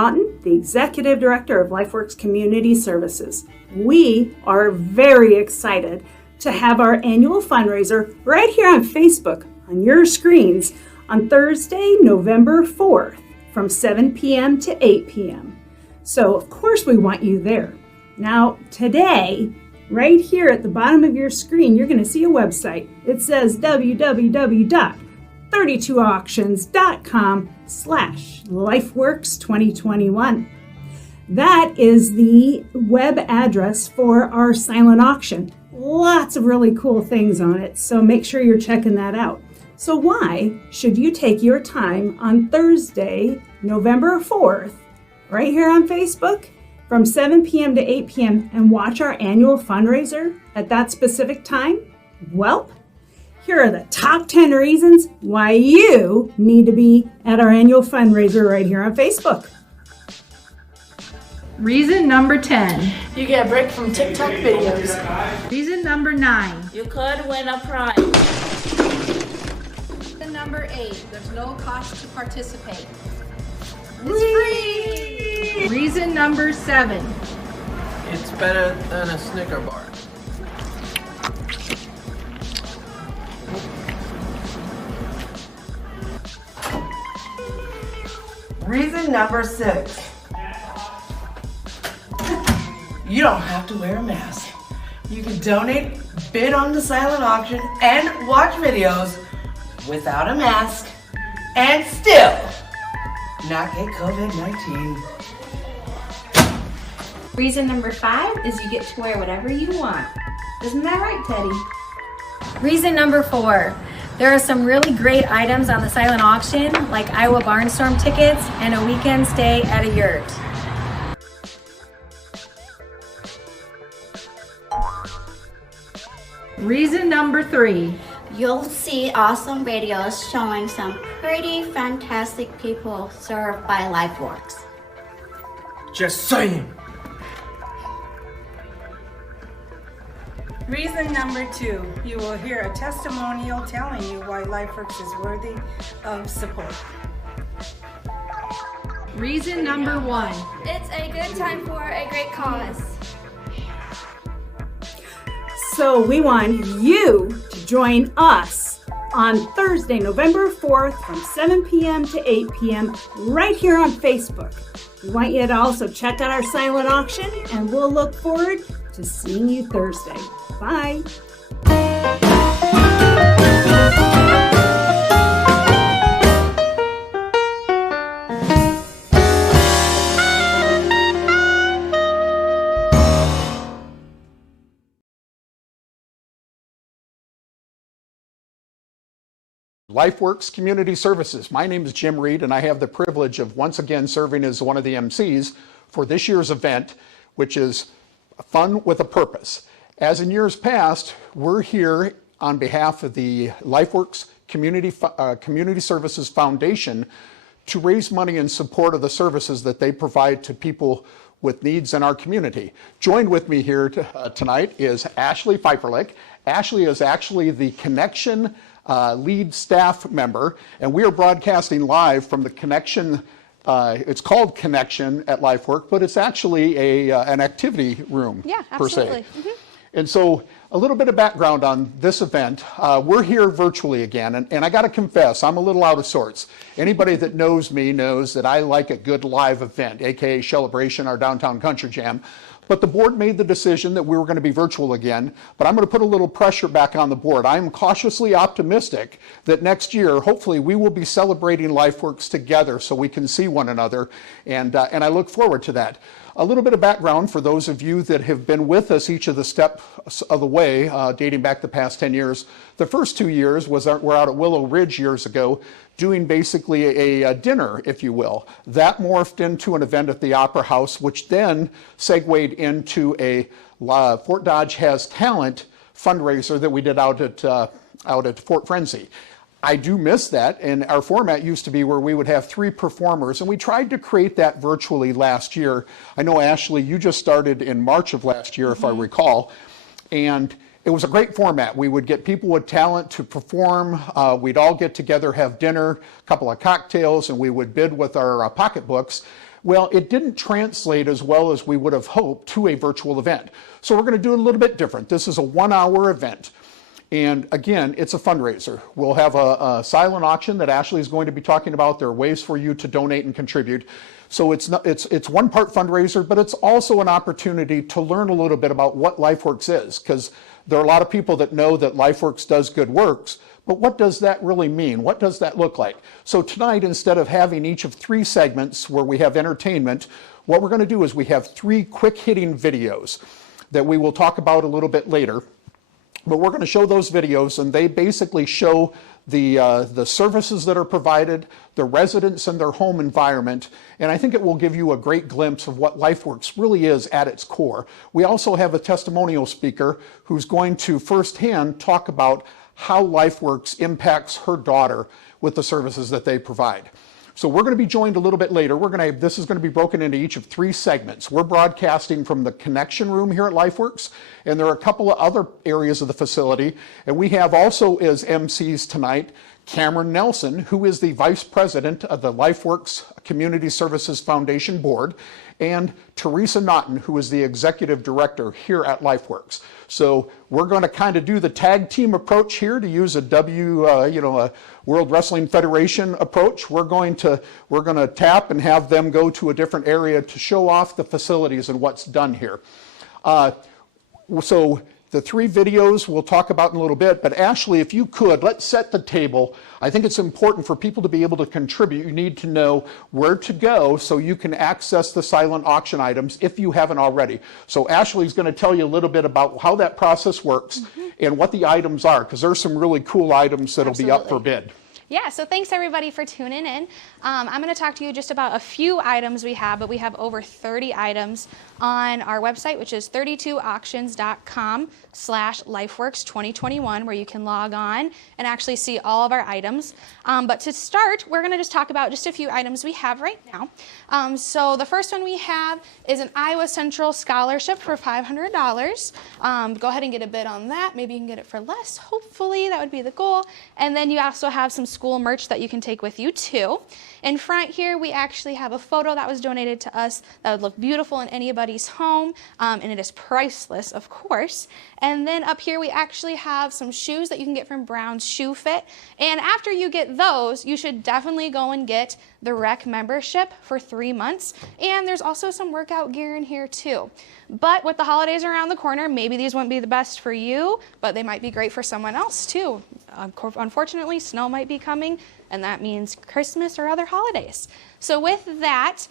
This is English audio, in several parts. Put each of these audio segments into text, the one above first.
Naughton, the Executive Director of LifeWorks Community Services. We are very excited to have our annual fundraiser right here on Facebook on your screens on Thursday, November 4th from 7 p.m. to 8 p.m. So of course we want you there. Now today, right here at the bottom of your screen, you're going to see a website. It says www.32auctions.com/LifeWorks2021. That is the web address for our silent auction. Lots of really cool things on it, so make sure you're checking that out. So why should you take your time on Thursday, November 4th, right here on Facebook, from 7 p.m. to 8 p.m. and watch our annual fundraiser at that specific time? Well, here are the top 10 reasons why you need to be at our annual fundraiser right here on Facebook. Reason number 10. You get a break from TikTok videos. Reason number 9. You could win a prize. Reason number 8. There's no cost to participate. It's free! Reason number 7. It's better than a Snicker bar. Reason number 6. You don't have to wear a mask. You can donate, bid on the silent auction, and watch videos without a mask and still not get COVID-19. Reason number 5 is you get to wear whatever you want. Isn't that right, Teddy? Reason number 4. There are some really great items on the silent auction, like Iowa Barnstorm tickets and a weekend stay at a yurt. Reason number 3. You'll see awesome videos showing some pretty fantastic people served by LifeWorks. Just saying. Reason number 2, you will hear a testimonial telling you why LifeWorks is worthy of support. Reason number 1. It's a good time for a great cause. So we want you to join us on Thursday, November 4th from 7 p.m. to 8 p.m. right here on Facebook. We want you to also check out our silent auction, and we'll look forward to seeing you Thursday. Bye. LifeWorks Community Services. My name is Jim Reed, and I have the privilege of once again serving as one of the MCs for this year's event, which is Fun with a Purpose. As in years past, we're here on behalf of the LifeWorks Community Services Foundation to raise money in support of the services that they provide to people with needs in our community. Joined with me here tonight is Ashley Pfeifferlich. Ashley is actually the Connection lead staff member, and we are broadcasting live from the Connection. It's called Connection at LifeWorks, but it's actually an activity room, per se. And so a little bit of background on this event. We're here virtually again, and I got to confess, I'm a little out of sorts. Anybody that knows me knows that I like a good live event, aka Celebration, our Downtown Country Jam. But the board made the decision that we were going to be virtual again, but I'm going to put a little pressure back on the board. I'm cautiously optimistic that next year, hopefully, we will be celebrating LifeWorks together so we can see one another, and I look forward to that. A little bit of background for those of you that have been with us each of the steps of the way, dating back the past 10 years. The first 2 years were out at Willow Ridge years ago, doing basically a dinner, if you will. That morphed into an event at the Opera House, which then segued into a Fort Dodge Has Talent fundraiser that we did out at Fort Frenzy. I do miss that, and our format used to be where we would have 3 performers, and we tried to create that virtually last year. I know, Ashley, you just started in March of last year, if I recall, and it was a great format. We would get people with talent to perform. We'd all get together, have dinner, a couple of cocktails, and we would bid with our pocketbooks. Well, it didn't translate as well as we would have hoped to a virtual event. So we're going to do it a little bit different. This is a 1-hour event. And again, it's a fundraiser. We'll have a silent auction that Ashley is going to be talking about. There are ways for you to donate and contribute. So it's one part fundraiser, but it's also an opportunity to learn a little bit about what LifeWorks is, because there are a lot of people that know that LifeWorks does good works, but what does that really mean? What does that look like? So tonight, instead of having each of 3 segments where we have entertainment, what we're going to do is we have 3 quick hitting videos that we will talk about a little bit later. But we're going to show those videos, and they basically show the services that are provided, the residents and their home environment, and I think it will give you a great glimpse of what LifeWorks really is at its core. We also have a testimonial speaker who's going to firsthand talk about how LifeWorks impacts her daughter with the services that they provide. So we're going to be joined a little bit later. This is going to be broken into each of 3 segments. We're broadcasting from the connection room here at LifeWorks, and there are a couple of other areas of the facility. And we have also as MCs tonight, Cameron Nelson, who is the Vice President of the LifeWorks Community Services Foundation Board, and Teresa Naughton, who is the Executive Director here at LifeWorks. So we're going to kind of do the tag team approach here, to use a World Wrestling Federation approach. We're going to tap and have them go to a different area to show off the facilities and what's done here. So the 3 videos we'll talk about in a little bit, but Ashley, if you could, let's set the table. I think it's important for people to be able to contribute. You need to know where to go so you can access the silent auction items if you haven't already. So Ashley's going to tell you a little bit about how that process works and what the items are, because there's some really cool items that'll be up for bid. Yeah, so thanks everybody for tuning in. I'm going to talk to you just about a few items we have, but we have over 30 items on our website, which is 32auctions.com/LifeWorks2021, where you can log on and actually see all of our items. But to start, we're going to just talk about just a few items we have right now. So the first one we have is an Iowa Central Scholarship for $500. Go ahead and get a bid on that. Maybe you can get it for less. Hopefully, that would be the goal. And then you also have some school merch that you can take with you too. In front here, we actually have a photo that was donated to us that would look beautiful in anybody's home, and it is priceless, of course. And then up here, we actually have some shoes that you can get from Brown's Shoe Fit. And after you get those, you should definitely go and get the Rec membership for 3 months. And there's also some workout gear in here too. But with the holidays around the corner, maybe these won't be the best for you, but they might be great for someone else too. Unfortunately, snow might be coming, and that means Christmas or other holidays. So with that,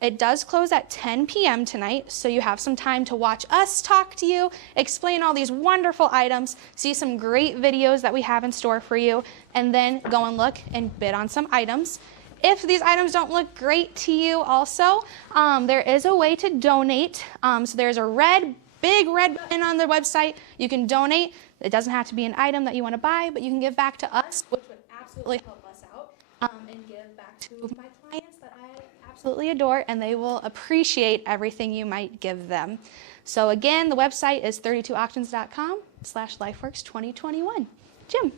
it does close at 10 p.m. tonight, so you have some time to watch us talk to you, explain all these wonderful items, see some great videos that we have in store for you, and then go and look and bid on some items. If these items don't look great to you also, there is a way to donate. So there's a big red button on the website. You can donate. It doesn't have to be an item that you want to buy, but you can give back to us, which would absolutely help us out, and give back to my clients that I absolutely adore, and they will appreciate everything you might give them. So again, the website is 32auctions.com/LifeWorks2021. Jim.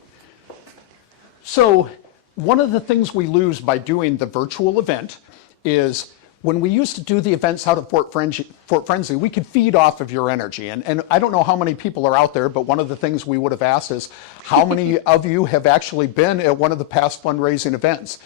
So one of the things we lose by doing the virtual event is when we used to do the events out of Fort Friendly, we could feed off of your energy. And I don't know how many people are out there, but one of the things we would have asked is how many of you have actually been at one of the past fundraising events?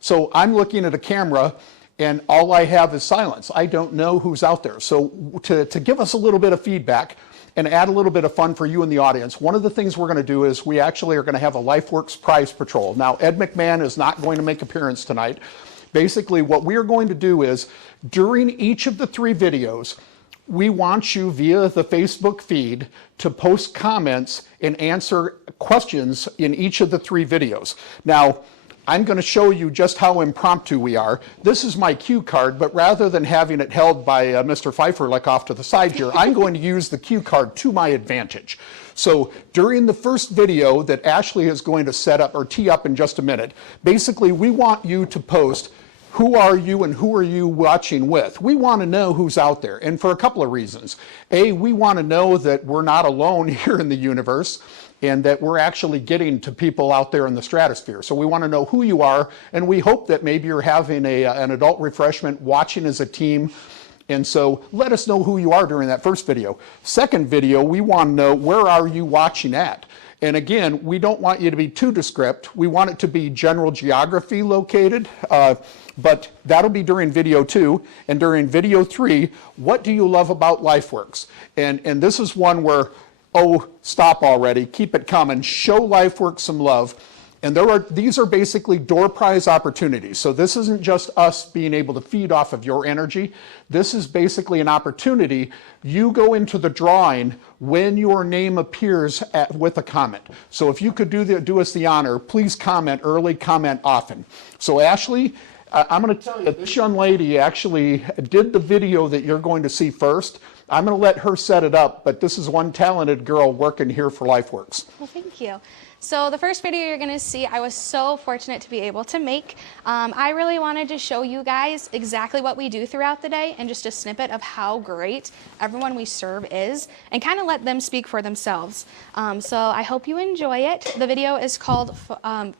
So I'm looking at a camera and all I have is silence. I don't know who's out there. So to give us a little bit of feedback and add a little bit of fun for you in the audience, one of the things we're going to do is we actually are going to have a LifeWorks prize patrol. Now, Ed McMahon is not going to make an appearance tonight. Basically, what we are going to do is, during each of the 3 videos, we want you via the Facebook feed to post comments and answer questions in each of the 3 videos. Now, I'm going to show you just how impromptu we are. This is my cue card, but rather than having it held by Mr. Pfeiffer like off to the side here, I'm going to use the cue card to my advantage. So during the first video that Ashley is going to set up or tee up in just a minute, basically we want you to post who are you and who are you watching with. We want to know who's out there, and for a couple of reasons. A, we want to know that we're not alone here in the universe. and that we're actually getting to people out there in the stratosphere. So we want to know who you are, and we hope that maybe you're having an adult refreshment, watching as a team. And so let us know who you are during that first video. Second video, we want to know, where are you watching at? And again, we don't want you to be too descriptive. We want it to be general geography located, but that'll be during video 2. And during video 3, what do you love about LifeWorks? And this is one where, oh, stop already, keep it coming, show LifeWorks some love. And these are basically door prize opportunities. So this isn't just us being able to feed off of your energy. This is basically an opportunity. You go into the drawing when your name appears with a comment. So if you could do us the honor, please comment early, comment often. So Ashley, I'm going to tell you, this young lady actually did the video that you're going to see first. I'm going to let her set it up, but this is one talented girl working here for LifeWorks. Well, thank you. So the first video you're going to see, I was so fortunate to be able to make. I really wanted to show you guys exactly what we do throughout the day and just a snippet of how great everyone we serve is and kind of let them speak for themselves. So I hope you enjoy it. The video is called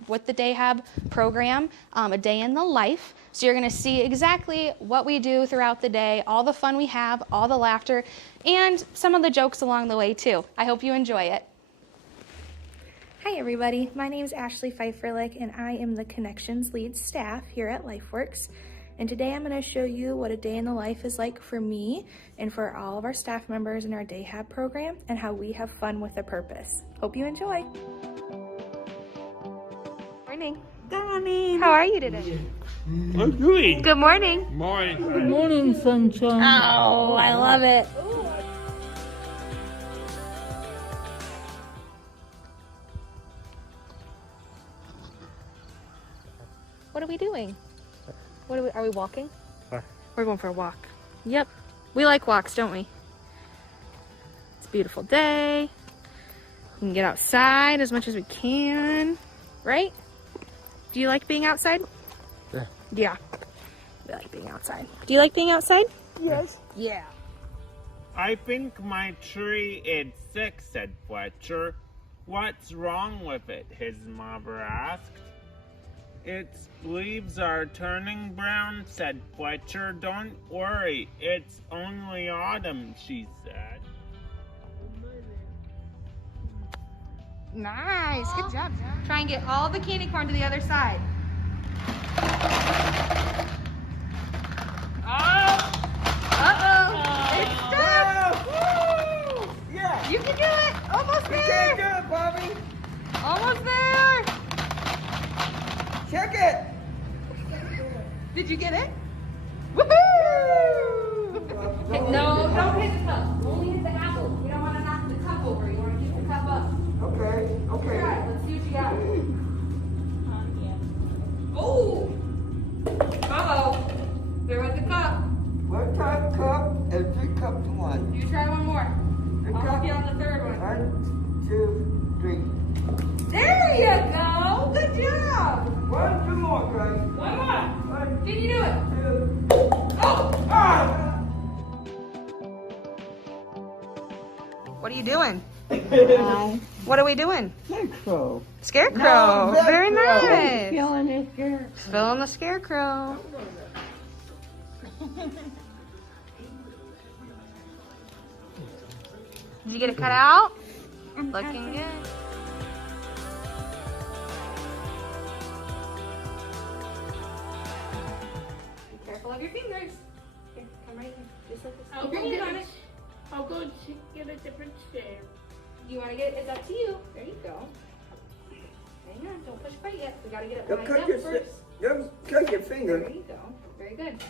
With the Dayhab Program, A Day in the Life. So you're going to see exactly what we do throughout the day, all the fun we have, all the laughter, and some of the jokes along the way too. I hope you enjoy it. Hi everybody, my name is Ashley Pfeifferlich and I am the Connections Lead Staff here at LifeWorks. And today I'm going to show you what a day in the life is like for me and for all of our staff members in our Dayhab program and how we have fun with a purpose. Hope you enjoy. Morning. Good morning. How are you today? I'm good. Good morning. Morning. Good morning, sunshine. Oh, I love it. What are we doing? Are we walking? We're going for a walk. Yep. We like walks, don't we? It's a beautiful day. We can get outside as much as we can, right? Do you like being outside? Yeah. Yeah. We like being outside. Do you like being outside? Yes. Yeah. I think my tree is sick, said Fletcher. What's wrong with it? His mother asked. Its leaves are turning brown, said Fletcher. Don't worry, it's only autumn, she said. Nice, good job. Try and get all the candy corn to the other side. Uh-oh, it's stuck. Woo! Yeah. You can do it, almost You there. can't do it, Bobby. Almost there. Check it. Did you get it? Woohoo! No, don't hit the cup. Only hit the apple. You don't want to knock the cup over. You want to keep the cup up. Okay, okay. All right, let's see what you got. Oh! Uh-oh. There went the cup. One type cup and 3 cups to one. You try one more. I'll help you on the third one. 1, 2, 3. There you go. Good job. 1, 2 more, guys. One more. 1, Can you do it? 2. Oh! Ah! What are you doing? What are we doing? Scarecrow. Scarecrow. No, Very scarecrow. nice. Killing the scarecrow. Filling the scarecrow. Did you get it cut out? Looking good. Be careful of your fingers. Here, come right here. Just like this. Keep your hand on it. I'll go get a different chair. You want to get it? It's up to you. There you go. Hang on. Don't push quite yet. We got to get it lined up first. Cut your finger. There you go. Very good.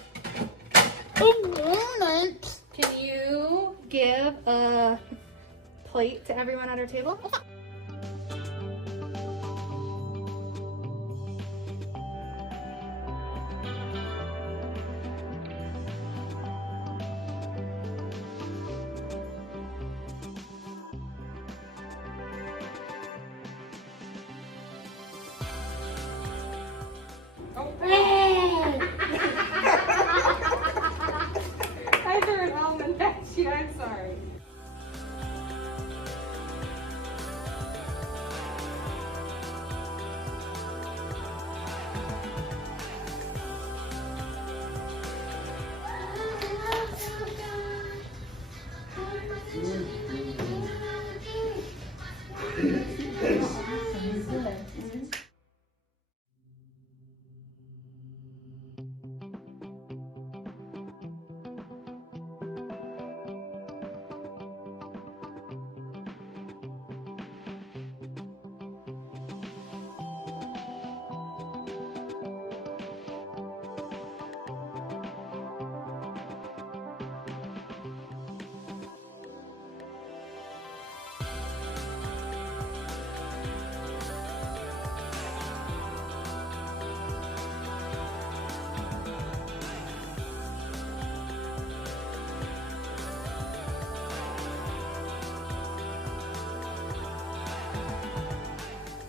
Oh, Can you give a plate to everyone at our table? I threw an almond at you. I'm sorry.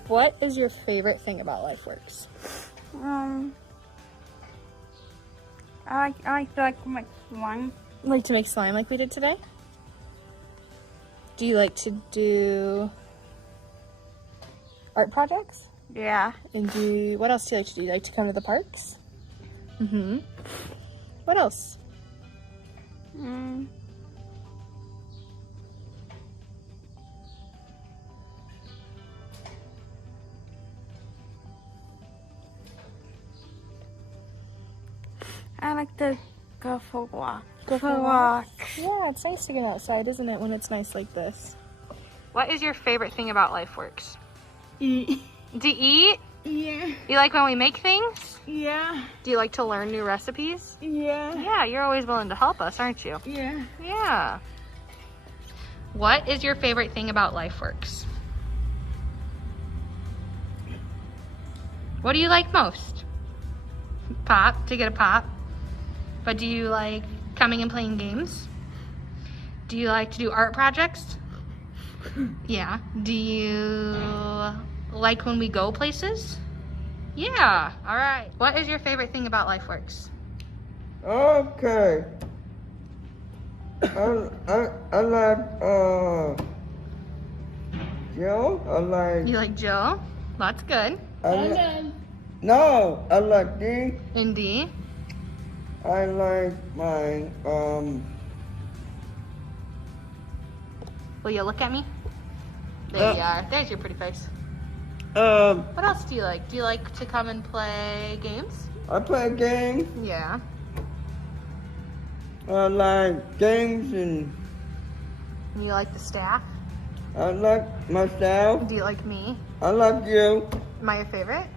What is your favorite thing about LifeWorks? I like to make slime. Like to make slime like we did today? Do you like to do art projects? Yeah. And what else do you like to do? You like to come to the parks? Mm-hmm. What else? I like to go for walks. Go for walks. Yeah, it's nice to get outside, isn't it, when it's nice like this? What is your favorite thing about LifeWorks? Eat. To eat? Yeah. You like when we make things? Yeah. Do you like to learn new recipes? Yeah. Yeah, you're always willing to help us, aren't you? Yeah. Yeah. What is your favorite thing about LifeWorks? What do you like most? Pop, to get a pop. But do you like coming and playing games? Do you like to do art projects? Yeah. Do you like when we go places? Yeah. All right. What is your favorite thing about LifeWorks? Okay. I like Jill. I like. You like Jill? That's good. No, I like D. And D? I like my Will you look at me? There you are. There's your pretty face. What else do you like? Do you like to come and play games? I play games. Yeah. I like games and You like the staff? I like myself. Do you like me? I like you. Am I your favorite?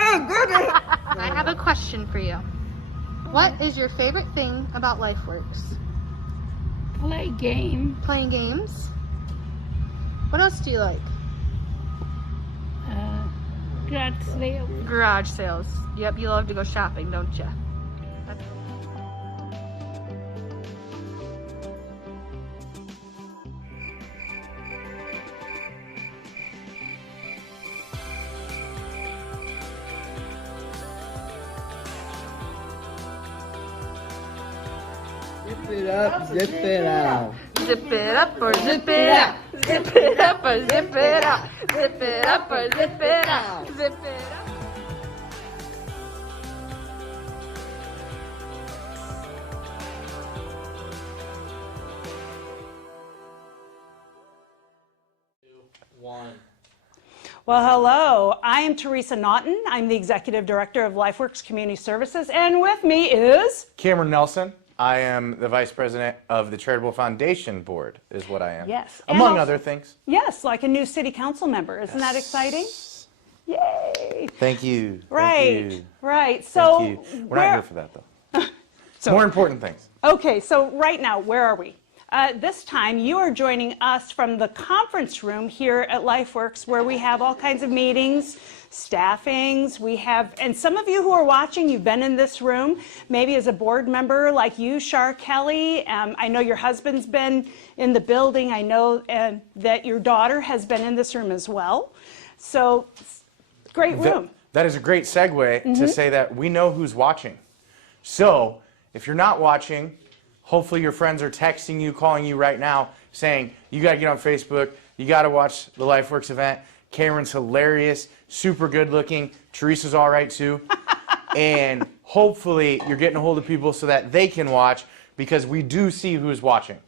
I have a question for you. What is your favorite thing about LifeWorks? Play game. Playing games? What else do you like? Garage sales. Garage sales. Yep, you love to go shopping, don't you? Zip it up, zip it out. Zip it up or zip it out. Zip it up or zip it out. Zip it up or zip it out. Zip it up. Well, hello. I am Teresa Naughton. I'm the Executive Director of LifeWorks Community Services, and with me is... Cameron Nelson. I am the Vice President of the Charitable Foundation Board, is what I am. Yes. Among other things. Yes, like a new City Council member. Isn't that exciting? Yay. Thank you. Right. Thank you. Right. So Thank you. We're not here for that, though. More important things. Okay, so right now, where are we? This time, you are joining us from the conference room here at LifeWorks, where we have all kinds of meetings, staffings. We have, and some of you who are watching, you've been in this room, maybe as a board member like you, Shar Kelly. I know your husband's been in the building. I know that your daughter has been in this room as well. So, great room. That is a great segue to say that we know who's watching. So, if you're not watching, hopefully your friends are texting you, calling you right now, saying, you got to get on Facebook, you got to watch the LifeWorks event. Cameron's hilarious, super good looking. Teresa's all right too. And hopefully you're getting a hold of people so that they can watch, because we do see who's watching.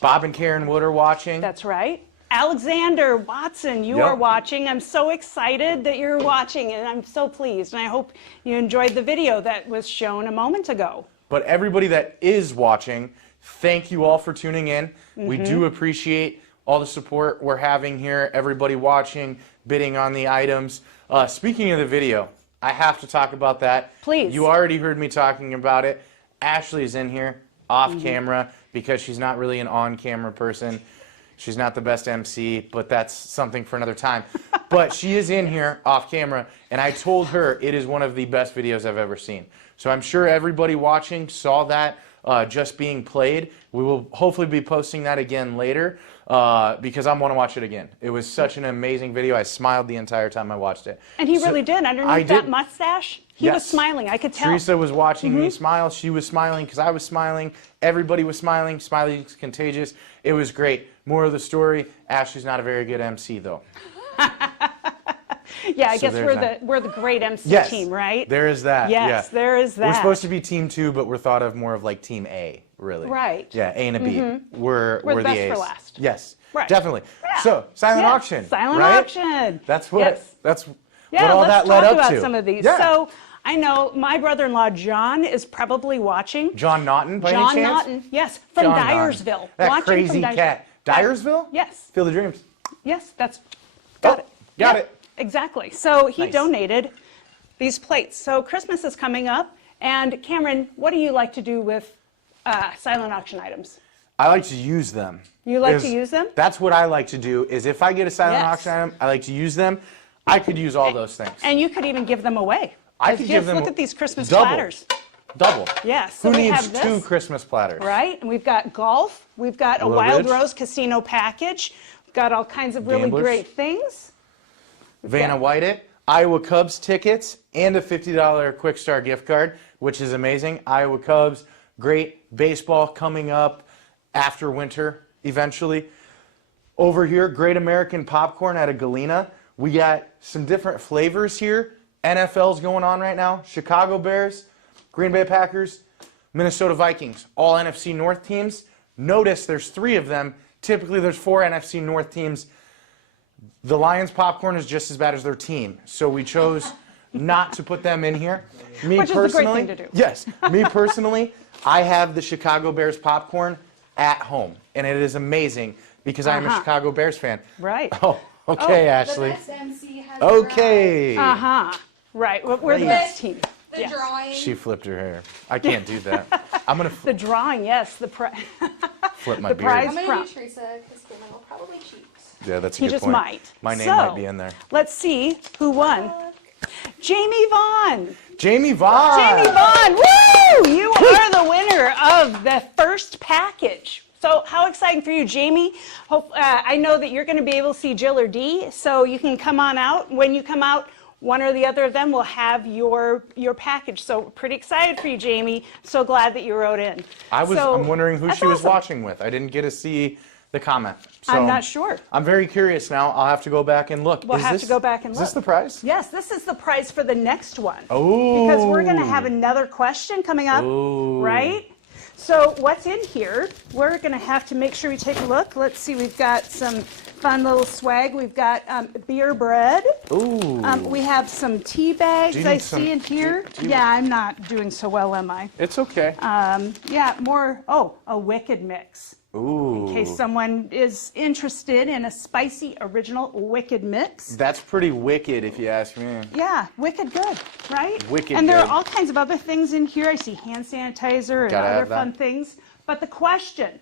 Bob and Karen Wood are watching. That's right. Alexander Watson, you are watching. I'm so excited that you're watching, and I'm so pleased. And I hope you enjoyed the video that was shown a moment ago. But everybody that is watching, thank you all for tuning in. We do appreciate all the support we're having here, everybody watching, bidding on the items. Speaking of the video, I have to talk about that. Please. You already heard me talking about it. Ashley's in here off camera because she's not really an on-camera person. She's not the best MC, but that's something for another time. But she is in here off camera, and I told her it is one of the best videos I've ever seen. So I'm sure everybody watching saw that just being played. We will hopefully be posting that again later because I want to watch it again. It was such an amazing video. I smiled the entire time I watched it. And he really did. Underneath that mustache, he was Yes. smiling. I could tell. Teresa was watching me smile. She was smiling because I was smiling. Everybody was smiling. Smiling is contagious. It was great. More of the story, Ashley's not a very good MC, though. Yeah, I So guess there's we're the great MC Yes, team, right? there is that. Yes, yeah. there is that. We're supposed to be team 2, but we're thought of more of like team A, really. Right. Yeah, A and a B. Mhm. We're the the best A's. for last. Yes, Right. definitely. Yeah. So, silent Yeah, auction, silent right? auction. That's what, Yes. that's Yeah, what all let's that led talk up about to. some of these. Yeah. So I know my brother-in-law John is probably watching. John Naughton, by John any chance? Naughton, yes, from John Naughton. Dyersville. That watching crazy from cat. Dyersville? Yes. Field of Dreams. Yes, that's Got Yeah, it. Exactly. So he Nice. donated these plates. So Christmas is coming up, and Cameron, what do you like to do with silent auction items? I like to use them. You like to use them? That's what I like to do, is if I get a silent Yes. auction item, I like to use them. I could use all those things. And you could even give them away. I as could gifts. give them Look at these Christmas double. platters. Double. Yes. So Who we needs have this, 2 Christmas platters? right? And we've got golf. We've got a Willow Wild Ridge. Rose Casino package. We've got all kinds of really Gamblers. great things. Vanna White It, Iowa Cubs tickets, and a $50 Quick Start gift card, which is amazing. Iowa Cubs, great baseball coming up after winter eventually. Over here, Great American Popcorn out of Galena. We got some different flavors here. NFL's going on right now. Chicago Bears, Green Bay Packers, Minnesota Vikings, all NFC North teams. Notice there's 3 of them. Typically there's 4 NFC North teams. The Lions popcorn is just as bad as their team, so we chose not to put them in here. Me Which is the great thing to do. Yes, me personally, I have the Chicago Bears popcorn at home, and it is amazing because I am a Chicago Bears fan. Right. Oh, okay, Ashley. Okay. Right. We're the best team. The drawing. She flipped her hair. I can't do that. I'm gonna The drawing, yes. flip my the beard. prize I'm going to prompt. do Teresa because Cameron will probably cheat. Yeah, that's a He good just point. might. My name So, might be in there. Let's see who won. Jamie Vaughn. Jamie Vaughn. Jamie Vaughn. Woo! You are the winner of the first package. So how exciting for you, Jamie. I know that you're going to be able to see Jill or Dee, so you can come on out. When you come out, one or the other of them will have your package. So pretty excited for you, Jamie. So glad that you wrote in. I'm wondering who that's she was awesome. watching with. I didn't get to see the comment. So I'm not sure. I'm very curious now. I'll have to go back and look. We'll have to go back and look. Is this the prize? Yes, this is the prize for the next one. Oh. Because we're going to have another question coming up, Ooh. right? So what's in here? We're going to have to make sure we take a look. Let's see, we've got some fun little swag. We've got beer bread. Ooh. We have some tea bags Do you I need some see in here. do you- Yeah, I'm not doing so well, am I? It's okay. Yeah, a Wicked mix. Ooh. In case someone is interested in a spicy original Wicked mix. That's pretty wicked, if you ask me. Yeah, wicked good, right? Wicked And there good. are all kinds of other things in here. I see hand sanitizer and Gotta other have that. fun things. But the question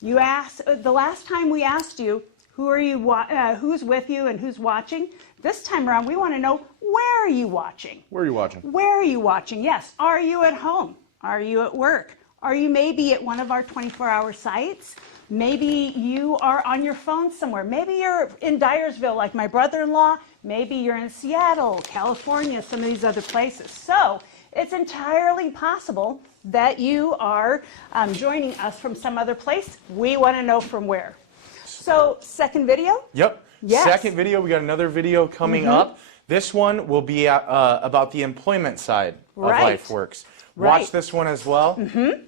you asked, the last time we asked you, who's with you and who's watching? This time around, we want to know, where are you watching? Where are you watching? Where are you watching? Yes. Are you at home? Are you at work? Are you maybe at one of our 24-hour sites? Maybe you are on your phone somewhere. Maybe you're in Dyersville like my brother-in-law. Maybe you're in Seattle, California, some of these other places. So it's entirely possible that you are joining us from some other place. We want to know from where. So second video? Yep. Yes. Second video, we got another video coming up. This one will be about the employment side of Right. LifeWorks. Right. Watch this one as well.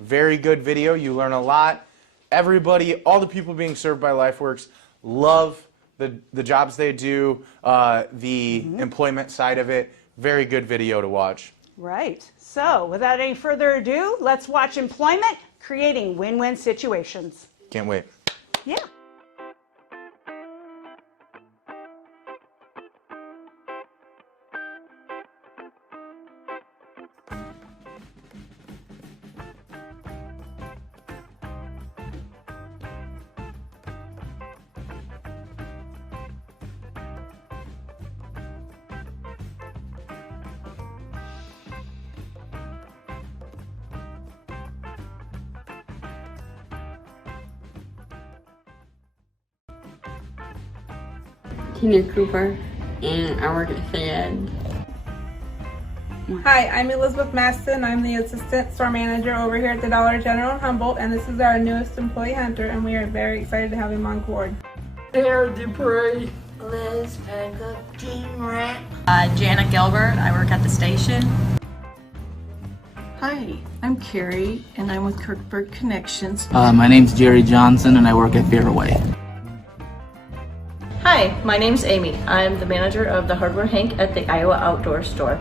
Very good video. You learn a lot. Everybody, all the people being served by LifeWorks love the jobs they do, the employment side of it. Very good video to watch. Right. So without any further ado, let's watch Employment, Creating Win-Win Situations. Can't wait. Yeah. Tina Cooper, and I work at Fed. Hi, I'm Elizabeth Maston. I'm the Assistant Store Manager over here at the Dollar General in Humboldt, and this is our newest employee, Hunter, and we are very excited to have him on board. Air Dupree. Liz Pega, Team Rat. Jana Gilbert, I work at the station. Hi, I'm Carrie, and I'm with Kirkburg Connections. My name's Jerry Johnson, and I work at Fairway. Hi, my name's Amy. I'm the manager of the Hardware Hank at the Iowa Outdoor Store.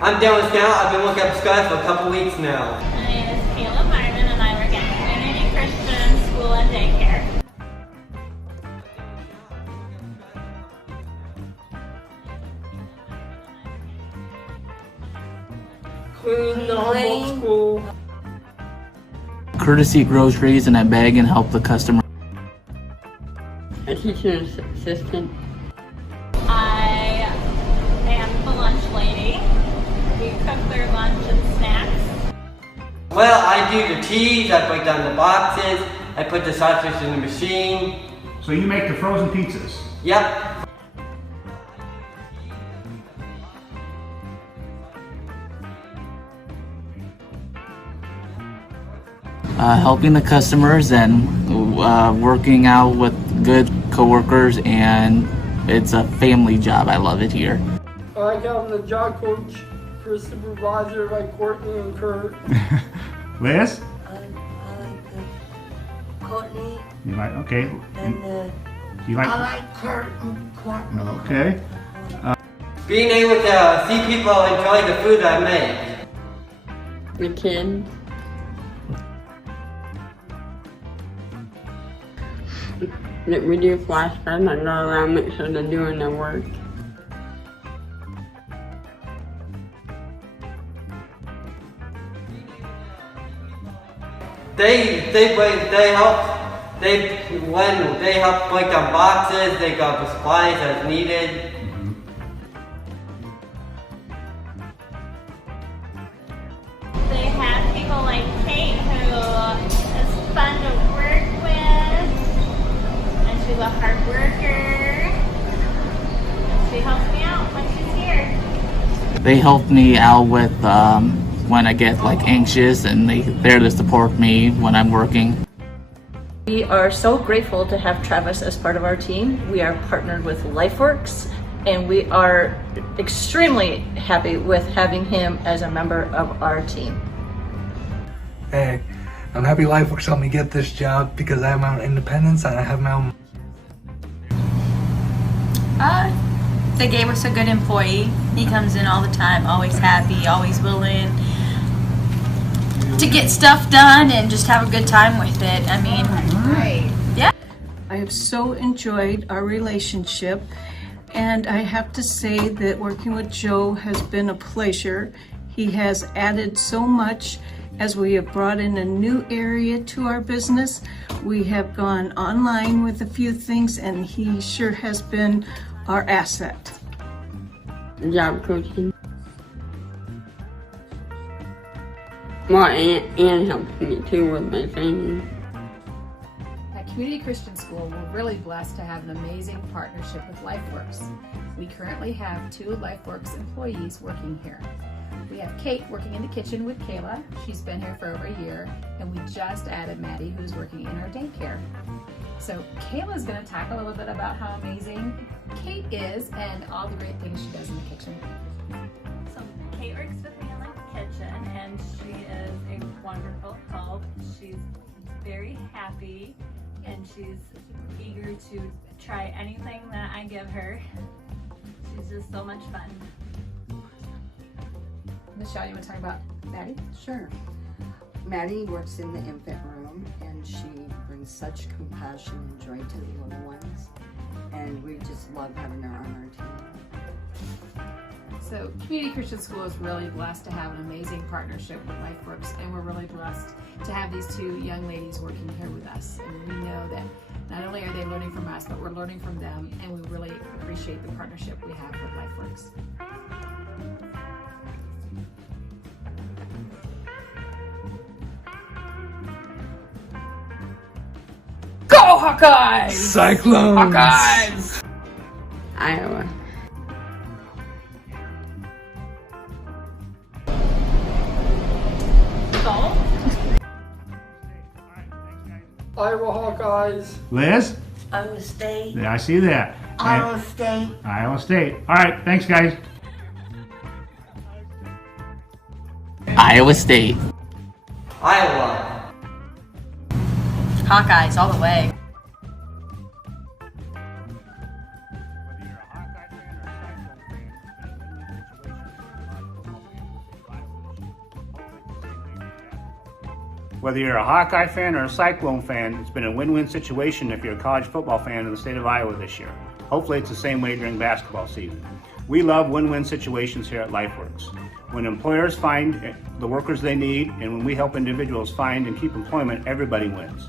I'm Dylan Scout. I've been working at Sky for a couple weeks now. My name is Kayla Myron, and I work at Community Christian School and Daycare. Clean the Humboldt School. Courtesy groceries, and I bag and help the customer. A teaching assistant. I am the lunch lady. We cook their lunch and snacks. Well, I do the teas, I break down the boxes, I put the sausage in the machine. So you make the frozen pizzas? Yep. Helping the customers and working out with good coworkers, and it's a family job. I love it here. I like having the job coach for supervisor like Courtney and Kurt. Liz? I like the Courtney. You like, okay. And you like? I like Kurt and Courtney. Okay. Being able to see people enjoy the food I make. The kids. That we do flashcards, I go around, make sure they're doing their work. When they help break down boxes, they got the supplies as needed. They have people like Kate, who is fun to work with, and she's a hard worker, and she helps me out when she's here. They help me out with when I get like anxious, and they're there to support me when I'm working. We are so grateful to have Travis as part of our team. We are partnered with LifeWorks, and we are extremely happy with having him as a member of our team. Hey, I'm happy LifeWorks helped me get this job because I have my own independence and I have my own. They gave us a good employee. He comes in all the time, always happy, always willing to get stuff done and just have a good time with it. I mean, yeah. I have so enjoyed our relationship, and I have to say that working with Joe has been a pleasure. He has added so much as we have brought in a new area to our business. We have gone online with a few things, and he sure has been our asset. Job coaching. My aunt helps me too with my family. At Community Christian School, we're really blessed to have an amazing partnership with LifeWorks. We currently have 2 LifeWorks employees working here. We have Kate working in the kitchen with Kayla. She's been here for over a year, and we just added Maddie, who's working in our daycare. So Kayla's going to talk a little bit about how amazing Kate is and all the great things she does in the kitchen. So Kate works with me in the kitchen, and she is a wonderful help. She's very happy, and she's eager to try anything that I give her. She's just so much fun. Michelle, you want to talk about Maddie? Sure. Maddie works in the infant room, and she brings such compassion and joy to the little ones, and we just love having her on our team. So Community Christian School is really blessed to have an amazing partnership with LifeWorks, and we're really blessed to have these 2 young ladies working here with us. And we know that not only are they learning from us, but we're learning from them, and we really appreciate the partnership we have with LifeWorks. Go Hawkeyes! Cyclones! Hawkeyes! Iowa. Iowa Hawkeyes. Liz? Iowa State. Yeah, I see that. Iowa State. Iowa State. All right, thanks, guys. Iowa State. Iowa. Hawkeyes all the way. Whether you're a Hawkeye fan or a Cyclone fan, it's been a win-win situation if you're a college football fan in the state of Iowa this year. Hopefully it's the same way during basketball season. We love win-win situations here at LifeWorks. When employers find the workers they need, and when we help individuals find and keep employment, everybody wins.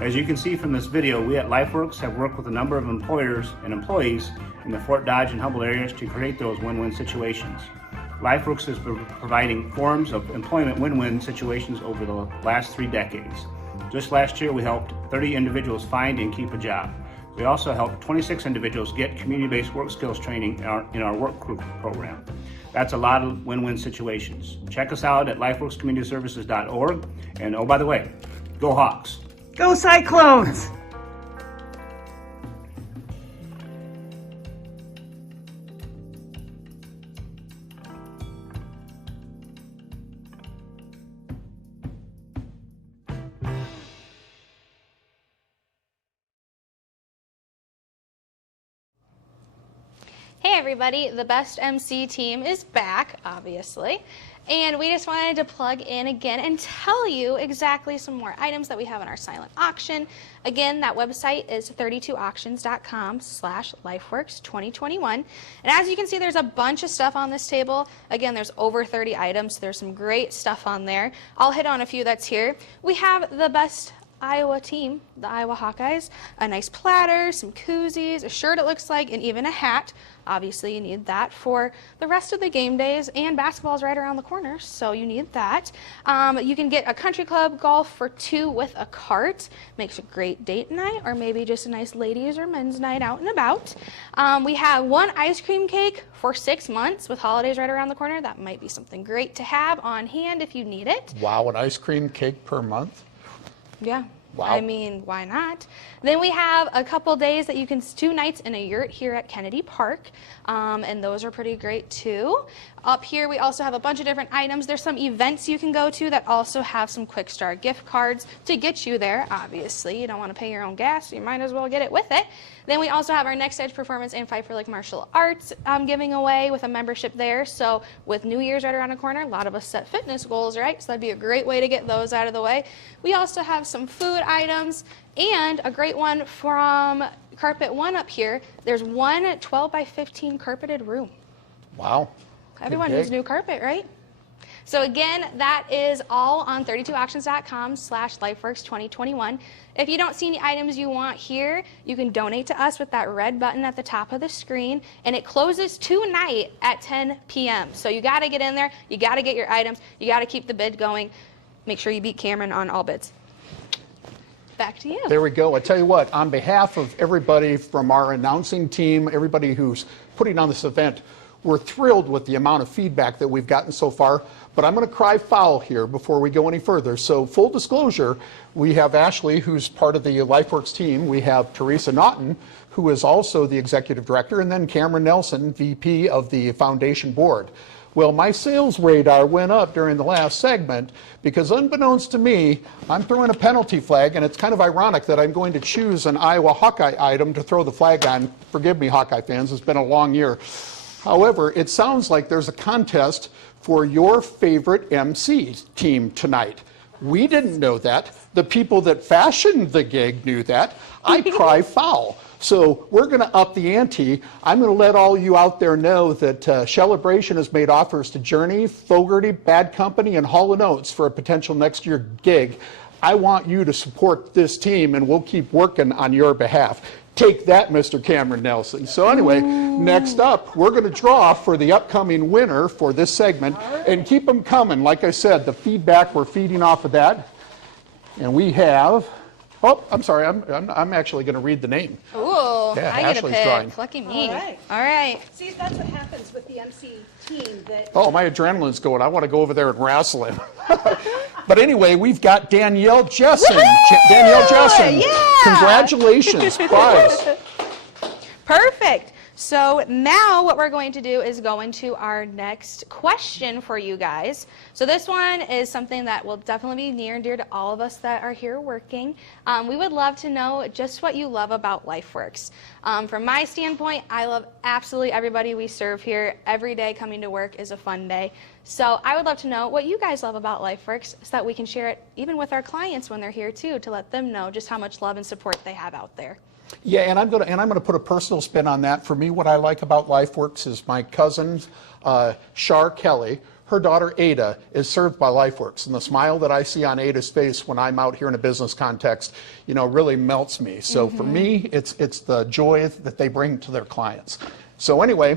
As you can see from this video, we at LifeWorks have worked with a number of employers and employees in the Fort Dodge and Humboldt areas to create those win-win situations. LifeWorks has been providing forms of employment win-win situations over the last 3 decades. Just last year, we helped 30 individuals find and keep a job. We also helped 26 individuals get community-based work skills training in our work group program. That's a lot of win-win situations. Check us out at lifeworkscommunityservices.org. And oh, by the way, go Hawks. Go Cyclones! Hey everybody, the Best MC team is back, obviously, and we just wanted to plug in again and tell you exactly some more items that we have in our silent auction. Again, that website is 32auctions.com/lifeworks2021, and as you can see, there's a bunch of stuff on this table. Again, there's over 30 items. There's some great stuff on there. I'll hit on a few that's here. We have the Best Iowa team, the Iowa Hawkeyes, a nice platter, some koozies, a shirt it looks like, and even a hat. Obviously you need that for the rest of the game days, and basketball's right around the corner, so you need that. You can get a country club golf for 2 with a cart. Makes a great date night, or maybe just a nice ladies or men's night out and about. We have 1 ice cream cake for 6 months with holidays right around the corner. That might be something great to have on hand if you need it. Wow, an ice cream cake per month? Yeah. Wow. I mean, why not? Then we have a couple days that you can, 2 nights in a yurt here at Kennedy Park, and those are pretty great too. Up here we also have a bunch of different items. There's some events you can go to that also have some Quick Start gift cards to get you there. Obviously, you don't want to pay your own gas, so you might as well get it with it. Then we also have our Next Edge Performance and Fight for Like Martial Arts giving away with a membership there. So with New Year's right around the corner, a lot of us set fitness goals, right? So that'd be a great way to get those out of the way. We also have some food items, and a great one from Carpet One up here. There's one 12 by 15 carpeted room. Wow. Everyone needs new carpet, right? So again, that is all on 32auctions.com/lifeworks2021. If you don't see any items you want here, you can donate to us with that red button at the top of the screen, and it closes tonight at 10 p.m. So you got to get in there, you got to get your items, you got to keep the bid going. Make sure you beat Cameron on all bids. Back to you. There we go. I tell you what, on behalf of everybody from our announcing team, everybody who's putting on this event, we're thrilled with the amount of feedback that we've gotten so far, but I'm going to cry foul here before we go any further. So full disclosure, we have Ashley, who's part of the LifeWorks team. We have Teresa Naughton, who is also the executive director, and then Cameron Nelson, VP of the foundation board. Well, my sales radar went up during the last segment because unbeknownst to me, I'm throwing a penalty flag, and it's kind of ironic that I'm going to choose an Iowa Hawkeye item to throw the flag on. Forgive me, Hawkeye fans, it's been a long year. However, it sounds like there's a contest for your favorite MC team tonight. We didn't know that. The people that fashioned the gig knew that. I cry foul. So we're going to up the ante. I'm going to let all you out there know that Celebration has made offers to Journey, Fogarty, Bad Company, and Hall & Oates for a potential next year gig. I want you to support this team, and we'll keep working on your behalf. Take that, Mr. Cameron Nelson. So anyway, next up, we're going to draw for the upcoming winner for this segment, and keep them coming. Like I said, the feedback, we're feeding off of that. And we have Oh, I'm sorry. I'm actually going to read the name. Ooh, Yeah, I get a Ashley's pick. drawing. Lucky me. All right. All right. See, that's what happens with the MC team. That Oh, my adrenaline's going. I want to go over there and wrestle him. But anyway, we've got Danielle Jessen. Danielle Jessen. Yeah. Congratulations. Prize. Perfect. So now what we're going to do is go into our next question for you guys. So this one is something that will definitely be near and dear to all of us that are here working. We would love to know just what you love about LifeWorks. From my standpoint, I love absolutely everybody we serve here. Every day coming to work is a fun day. So I would love to know what you guys love about LifeWorks so that we can share it even with our clients when they're here too, to let them know just how much love and support they have out there. Yeah, and I'm gonna put a personal spin on that. For me, what I like about LifeWorks is my cousin, Shar Kelly. Her daughter Ada is served by LifeWorks, and the smile that I see on Ada's face when I'm out here in a business context, you know, really melts me. So for me, it's the joy that they bring to their clients. So anyway,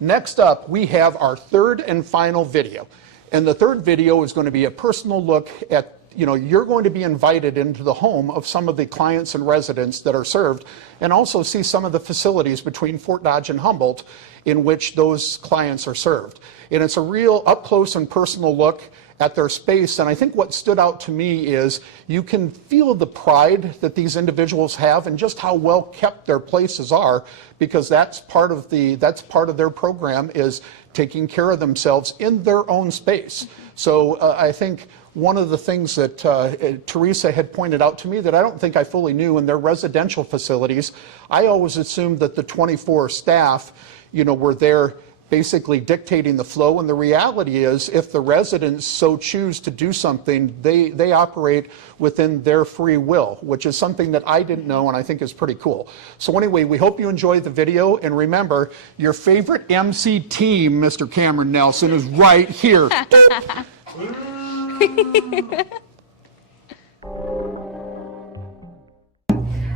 next up we have our third and final video, and the third video is going to be a personal look at. You know, you're going to be invited into the home of some of the clients and residents that are served, and also see some of the facilities between Fort Dodge and Humboldt in which those clients are served. And it's a real up close and personal look at their space. And I think what stood out to me is you can feel the pride that these individuals have and just how well kept their places are, because that's part of their program, is taking care of themselves in their own space. So I think one of the things that Teresa had pointed out to me that I don't think I fully knew, in their residential facilities, I always assumed that the 24 staff, you know, were there basically dictating the flow, and the reality is if the residents so choose to do something, they operate within their free will, which is something that I didn't know and I think is pretty cool. So anyway, we hope you enjoyed the video, and remember, your favorite MC team, Mr. Cameron Nelson, is right here.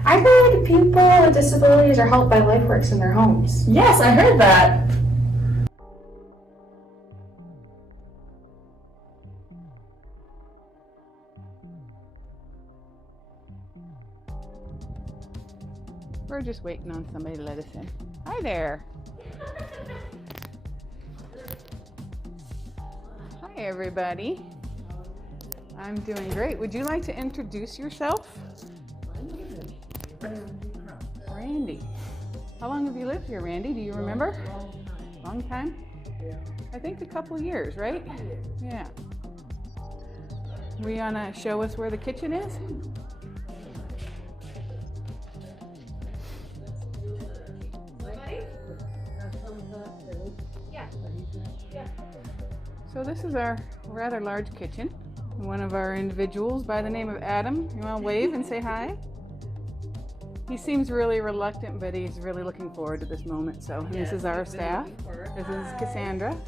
I heard people with disabilities are helped by LifeWorks in their homes. Yes, I heard that. We're just waiting on somebody to let us in. Hi there. Hi, everybody. I'm doing great. Would you like to introduce yourself? Randy. How long have you lived here, Randy? Do you remember? Long time? I think a couple years, right? Yeah. We wanna show us where the kitchen is? So this is our rather large kitchen. One of our individuals by the name of Adam. You want to wave and say hi? He seems really reluctant, but he's really looking forward to this moment. So this is our staff. This is Cassandra.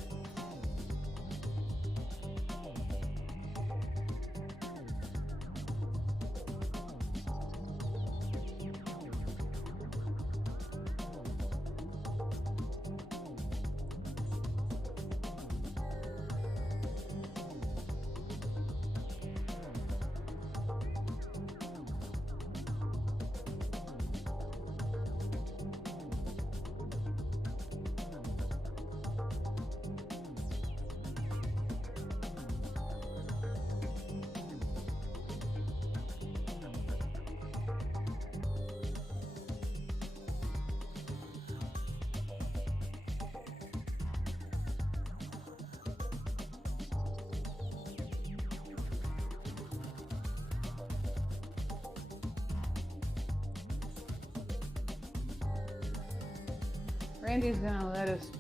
Randy's gonna let us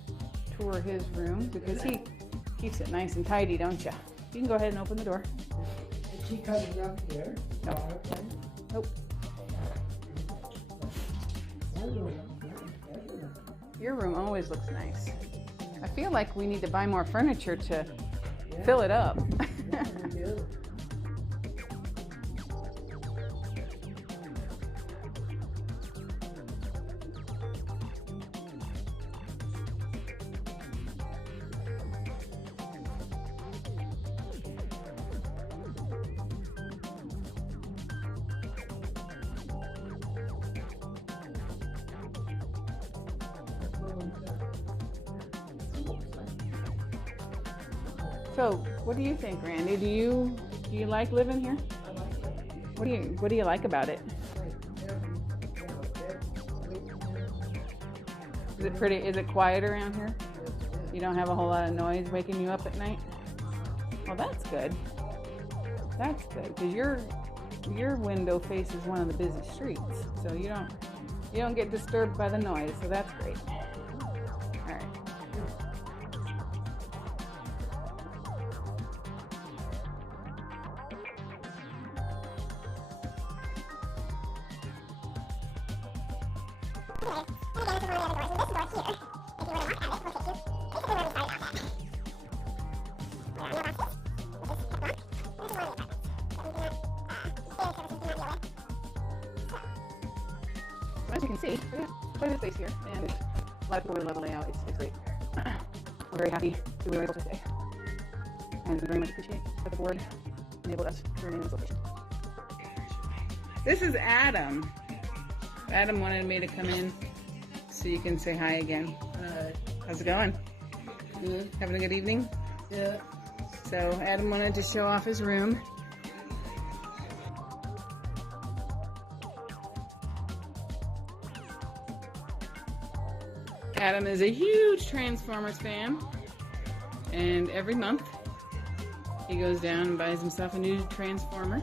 tour his room because he keeps it nice and tidy, don't you? You can go ahead and open the door. Is she coming up here? No. Okay. Nope. Your room always looks nice. I feel like we need to buy more furniture to fill it up. So, what do you think, Randy? Do you like living here? What do you like about it? Is it pretty? Is it quiet around here? You don't have a whole lot of noise waking you up at night? Well, that's good. That's good, because your window faces one of the busy streets, so you don't get disturbed by the noise. So that's great. All right. As you can see, we have quite a bit of space here, and a lot of people really love the layout. It's great. We're very happy that we were able to stay, and we very much appreciate that the board enabled us to remain in this location. This is Adam. Adam wanted me to come in so you can say hi again. How's it going? Good. Having a good evening? Yeah. So Adam wanted to show off his room. Adam is a huge Transformers fan, and every month he goes down and buys himself a new Transformer.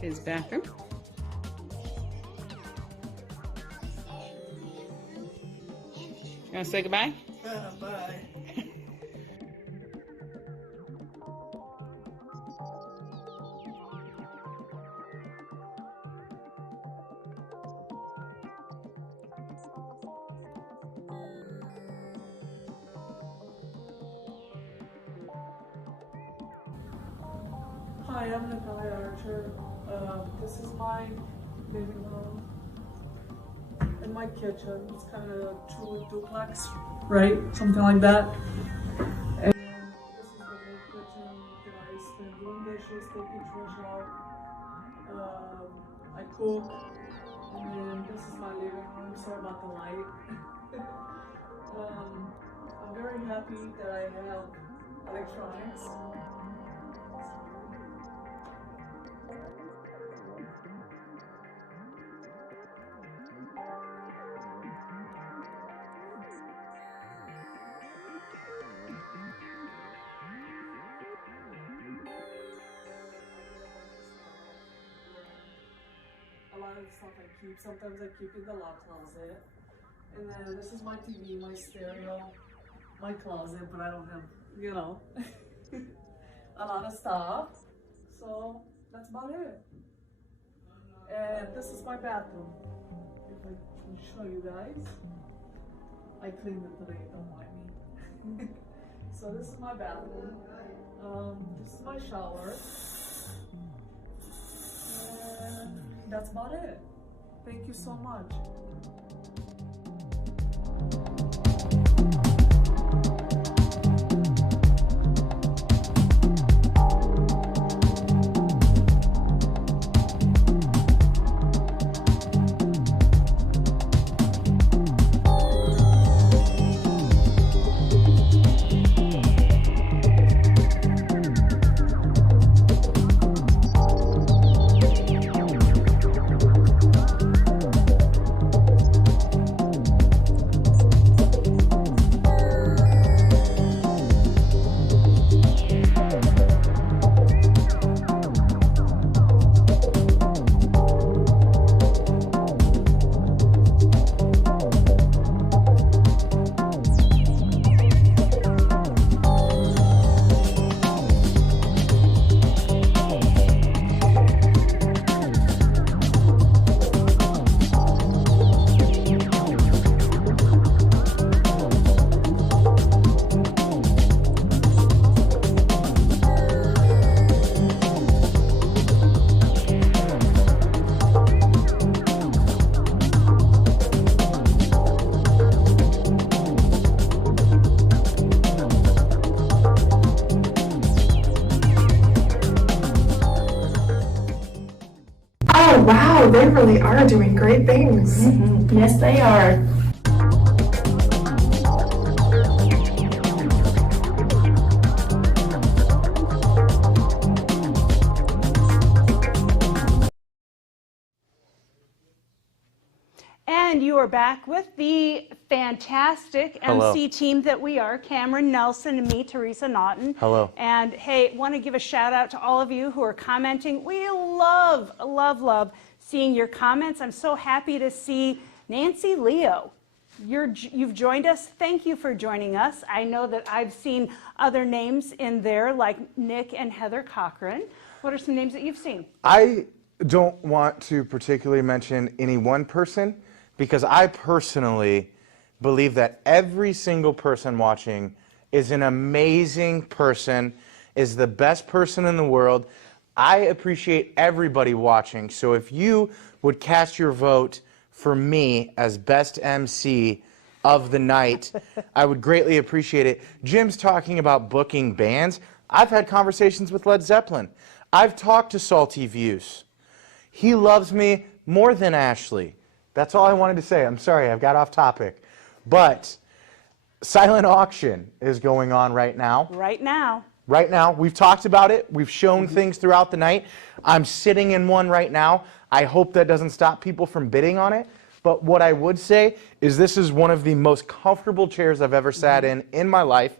His bathroom. You want to say goodbye? Bye. Hi, I'm Natalia Archer. This is my living room and my kitchen. It's kind of a true duplex, right? Something like that. And this is the whole kitchen that I spend doing dishes, taking trash out. I cook, and this is my living room. Sorry about the light. I'm very happy that I have electronics. A lot of the stuff I keep, sometimes I keep in the lock closet. And then this is my TV, my stereo, my closet, but I don't have, you know, a lot of stuff. So that's about it. And this is my bathroom. If I can show you guys. I cleaned it today, don't mind me. So this is my bathroom. This is my shower. And that's about it. Thank you so much. Oh, wow, they really are doing great things. Yes, they are. are back with the fantastic Hello. MC team that we are, Cameron Nelson and me, Teresa Naughton. Hello. And hey, want to give a shout out to all of you who are commenting. We love, love, love seeing your comments. I'm so happy to see Nancy Leo. You've joined us. Thank you for joining us. I know that I've seen other names in there like Nick and Heather Cochran. What are some names that you've seen? I don't want to particularly mention any one person because I personally believe that every single person watching is an amazing person, is the best person in the world. I appreciate everybody watching. So if you would cast your vote for me as best MC of the night, I would greatly appreciate it. Jim's talking about booking bands. I've had conversations with Led Zeppelin. I've talked to Salty Views. He loves me more than Ashley. That's all I wanted to say. I'm sorry, I've got off topic. But silent auction is going on right now. Right now. Right now. We've talked about it. We've shown things throughout the night. I'm sitting in one right now. I hope that doesn't stop people from bidding on it. But what I would say is this is one of the most comfortable chairs I've ever sat in my life,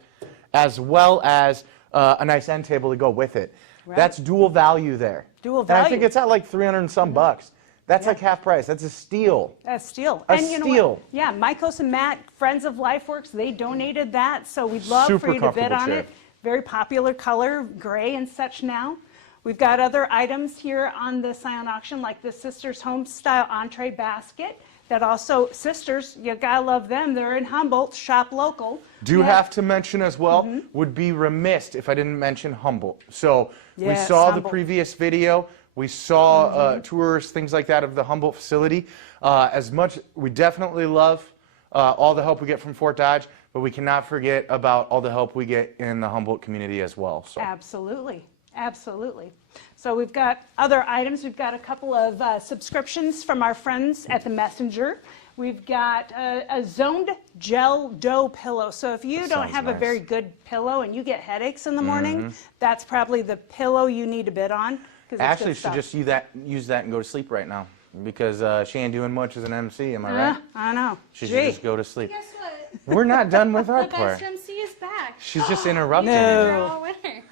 as well as a nice end table to go with it. Right. That's dual value there. Dual And value. I think it's at like 300 and some bucks. That's like half price. That's a steal. A steal. A And you know steal. what? Yeah, Mikos and Matt, friends of LifeWorks, they donated that. So we'd love Super for you to bid comfortable on chair. it. Very popular color, gray and such now. We've got other items here on the silent auction, like the Sisters Home Style entree basket. That also, Sisters, you gotta love them. They're in Humboldt, shop local. Do have to mention as well, would be remiss if I didn't mention Humboldt. So we Yes, saw the Humboldt. previous video. We saw tours, things like that of the Humboldt facility. As much, we definitely love all the help we get from Fort Dodge, but we cannot forget about all the help we get in the Humboldt community as well. So. Absolutely. Absolutely. So we've got other items. We've got a couple of subscriptions from our friends at the Messenger. We've got a zoned gel dough pillow. So if you don't have a very good pillow and you get headaches in the morning, that's probably the pillow you need to bid on. 'Cause it's Ashley good should stuff. just use that and go to sleep right now because she ain't doing much as an MC, am I right? I know. She Gee. should just go to sleep. Guess what? We're not done with our The part. best MC is back. She's just interrupting You me. draw a winner.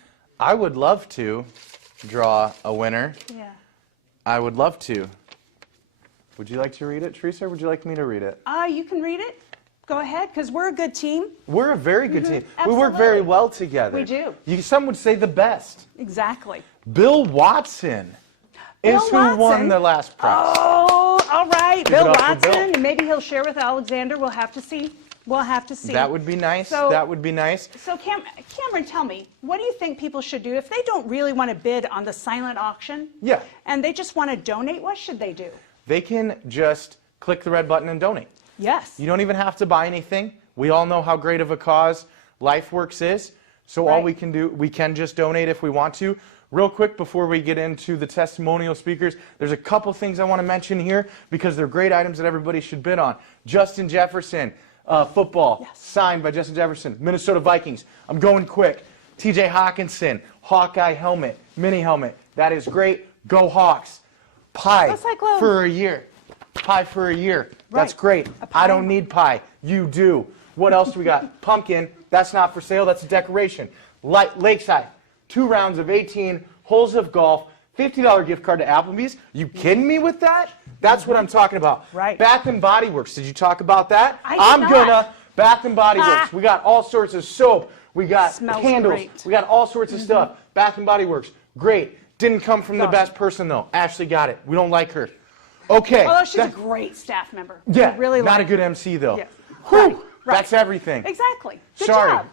I would love to draw a winner. Yeah. I would love to. Would you like to read it, Teresa, or would you like me to read it? You can read it. Go ahead, because we're a good team. We're a very good team. We work Absolutely. very well together. We do. Some would say the best. Exactly. Bill Watson is who won Watson? the last prize. Oh, all right. Give Bill it up for Bill. Watson. And maybe he'll share with Alexander. We'll have to see. We'll have to see. That would be nice. So- That would be nice. So Cameron, tell me, what do you think people should do if they don't really want to bid on the silent auction? Yeah. And they just want to donate, what should they do? They can just click the red button and donate. Yes. You don't even have to buy anything. We all know how great of a cause LifeWorks is. So all Right. we can do, we can just donate if we want to. Real quick, before we get into the testimonial speakers, there's a couple things I want to mention here because they're great items that everybody should bid on. Justin Jefferson, football, signed by Justin Jefferson. Minnesota Vikings. I'm going quick. TJ Hawkinson, Hawkeye helmet, mini helmet. That is great. Go Hawks. Pie Go Cyclones. for a year. Pie for a year. That's Right. great. I don't need pie. You do. What else do we got? Pumpkin. That's not for sale. That's a decoration. Lakeside. 2 rounds of 18 holes of golf. $50 gift card to Applebee's. You kidding me with that? That's what I'm talking about. Right. Bath and Body Works. Did you talk about that? I did I'm not. gonna. Bath and Body Works. We got all sorts of soap. We got Smells candles. great. We got all sorts of stuff. Bath and Body Works. Great. Didn't come from the Awesome. best person though. Ashley got it. We don't like her. Okay. Although she's a that- great staff member. yeah, We really not like a good her. MC though. Yeah. Whew, Right, right. That's everything. Exactly. Good Sorry. job.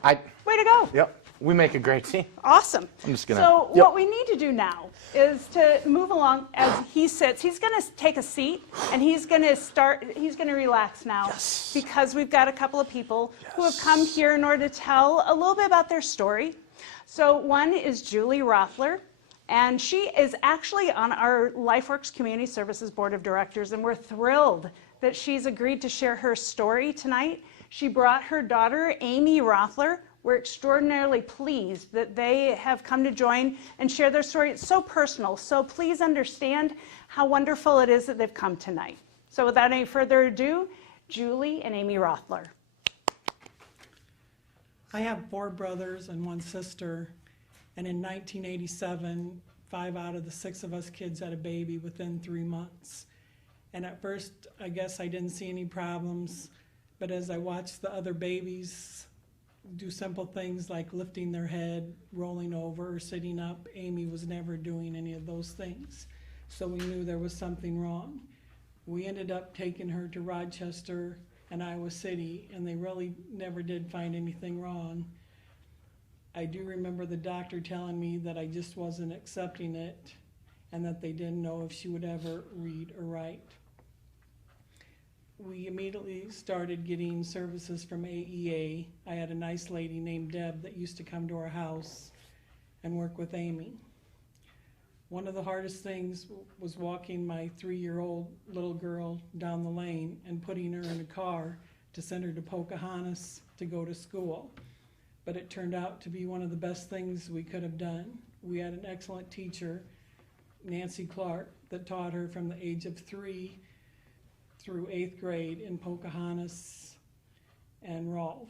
Way to go. Yep. We make a great team. Awesome. I'm just gonna. So Yep. what we need to do now is to move along as he sits. He's going to take a seat and he's going to relax now because we've got a couple of people who have come here in order to tell a little bit about their story. So one is Julie Rothler, and she is actually on our LifeWorks Community Services Board of Directors, and we're thrilled that she's agreed to share her story tonight. She brought her daughter, Amy Rothler. We're extraordinarily pleased that they have come to join and share their story. It's so personal, so please understand how wonderful it is that they've come tonight. So without any further ado, Julie and Amy Rothler. I have 4 brothers and 1 sister, and in 1987, 5 out of the 6 of us kids had a baby within 3 months. And at first, I guess I didn't see any problems, but as I watched the other babies do simple things like lifting their head, rolling over, or sitting up, Amy was never doing any of those things. So we knew there was something wrong. We ended up taking her to Rochester and Iowa City, and they really never did find anything wrong. I do remember the doctor telling me that I just wasn't accepting it and that they didn't know if she would ever read or write. We immediately started getting services from AEA. I had a nice lady named Deb that used to come to our house and work with Amy. One of the hardest things was walking my 3-year-old little girl down the lane and putting her in a car to send her to Pocahontas to go to school. But it turned out to be one of the best things we could have done. We had an excellent teacher, Nancy Clark, that taught her from the age of 3 through 8th grade in Pocahontas and Rolfe.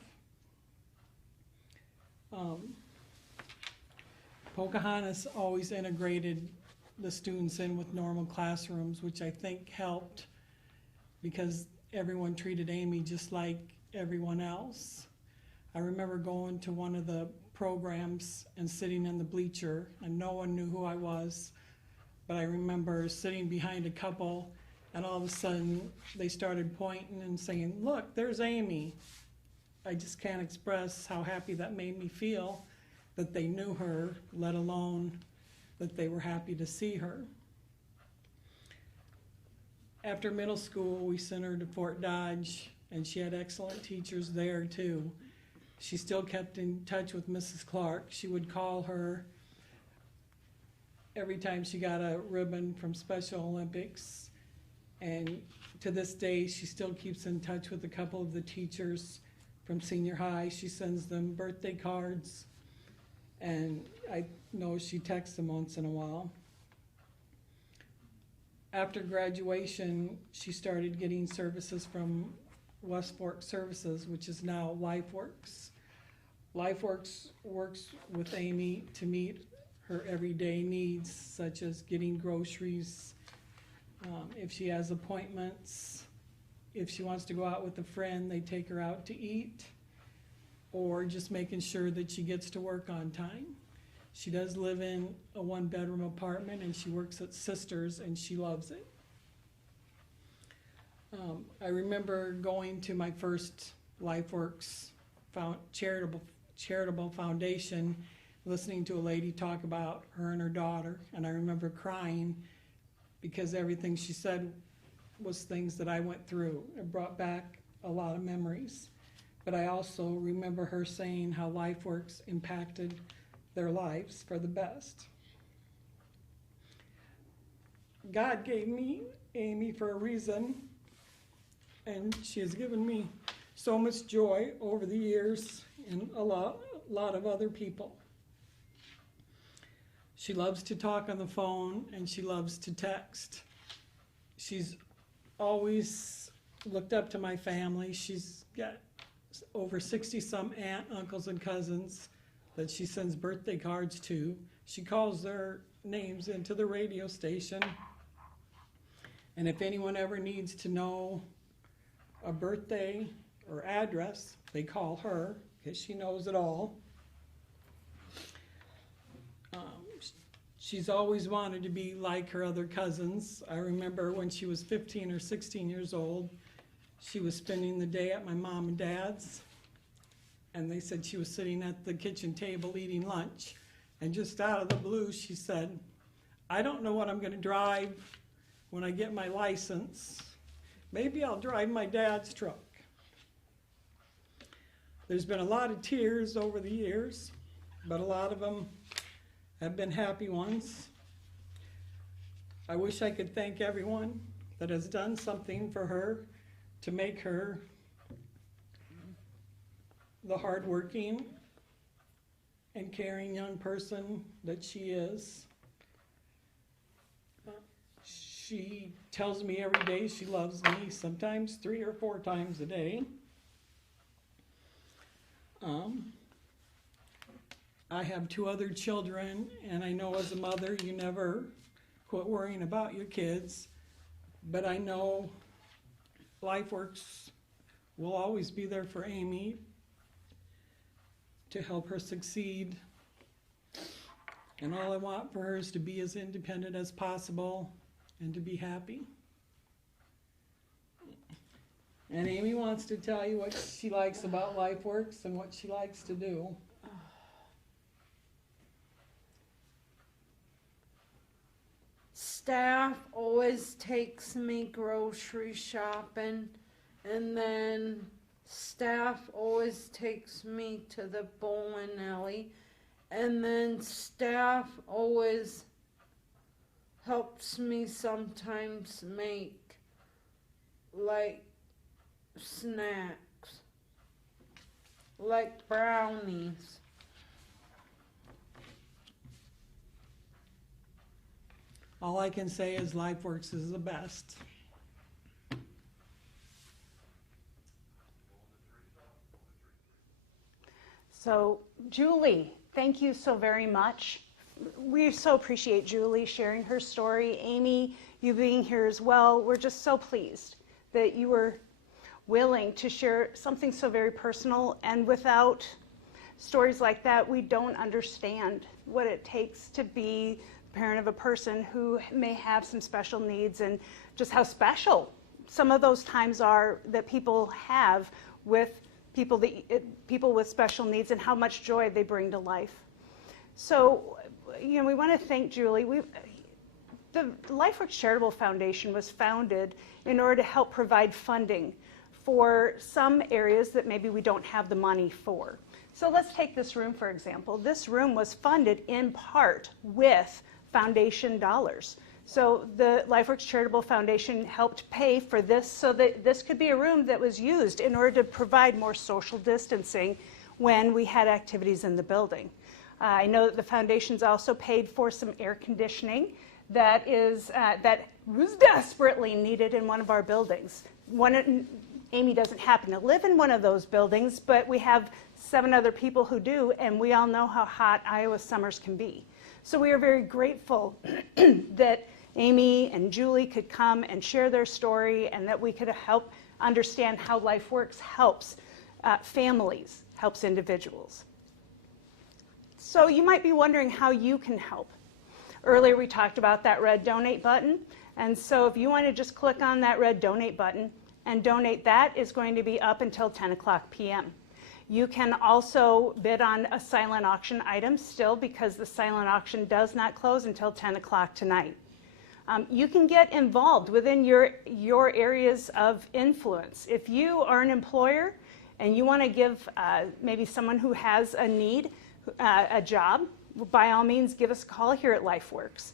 Pocahontas always integrated the students in with normal classrooms, which I think helped because everyone treated Amy just like everyone else. I remember going to one of the programs and sitting in the bleacher, and no one knew who I was, but I remember sitting behind a couple, and all of a sudden they started pointing and saying, "Look, there's Amy." I just can't express how happy that made me feel that they knew her, let alone that they were happy to see her. After middle school, we sent her to Fort Dodge, and she had excellent teachers there too. She still kept in touch with Mrs. Clark. She would call her every time she got a ribbon from Special Olympics. And to this day, she still keeps in touch with a couple of the teachers from senior high. She sends them birthday cards, and I know she texts them once in a while. After graduation, she started getting services from West Fork Services, which is now LifeWorks. LifeWorks works with Amy to meet her everyday needs, such as getting groceries, if she has appointments, if she wants to go out with a friend, they take her out to eat, or just making sure that she gets to work on time. She does live in a 1-bedroom apartment, and she works at Sisters, and she loves it. I remember going to my first LifeWorks charitable foundation, listening to a lady talk about her and her daughter, and I remember crying because everything she said was things that I went through. It brought back a lot of memories. But I also remember her saying how LifeWorks impacted their lives for the best. God gave me Amy for a reason, and she has given me so much joy over the years and a lot of other people. She loves to talk on the phone, and she loves to text. She's always looked up to my family. She's got over 60-some aunt, uncles, and cousins that she sends birthday cards to. She calls their names into the radio station. And if anyone ever needs to know a birthday or address, they call her because she knows it all. She's always wanted to be like her other cousins. I remember when she was 15 or 16 years old, she was spending the day at my mom and dad's, and they said she was sitting at the kitchen table eating lunch, and just out of the blue she said, "I don't know what I'm going to drive when I get my license. Maybe I'll drive my dad's truck." There's been a lot of tears over the years, but a lot of them have been happy ones. I wish I could thank everyone that has done something for her to make her the hardworking and caring young person that she is. She tells me every day she loves me, sometimes 3 or 4 times a day. I have 2 other children, and I know as a mother you never quit worrying about your kids, but I know LifeWorks will always be there for Amy to help her succeed. And all I want for her is to be as independent as possible and to be happy. And Amy wants to tell you what she likes about LifeWorks and what she likes to do. Staff always takes me grocery shopping, and then staff always takes me to the bowling alley, and then staff always helps me sometimes make like snacks, like brownies. All I can say is LifeWorks is the best. So, Julie, thank you so very much. We so appreciate Julie sharing her story. Amy, you being here as well. We're just so pleased that you were willing to share something so very personal, and without stories like that, we don't understand what it takes to be the parent of a person who may have some special needs, and just how special some of those times are that people have with people with special needs, and how much joy they bring to life. So, we want to thank Julie. The LifeWorks Charitable Foundation was founded in order to help provide funding for some areas that maybe we don't have the money for. So let's take this room, for example. This room was funded in part with foundation dollars. So the LifeWorks Charitable Foundation helped pay for this so that this could be a room that was used in order to provide more social distancing when we had activities in the building. I know that the foundation's also paid for some air conditioning that was desperately needed in one of our buildings. Amy doesn't happen to live in one of those buildings, but we have 7 other people who do, and we all know how hot Iowa summers can be. So we are very grateful that Amy and Julie could come and share their story, and that we could help understand how LifeWorks helps families, helps individuals. So you might be wondering how you can help. Earlier we talked about that red donate button, and so if you want to just click on that red donate button and donate, that is going to be up until 10 o'clock p.m. You can also bid on a silent auction item still, because the silent auction does not close until 10 o'clock tonight. You can get involved within your areas of influence. If you are an employer and you want to give maybe someone who has a need a job, by all means give us a call here at LifeWorks.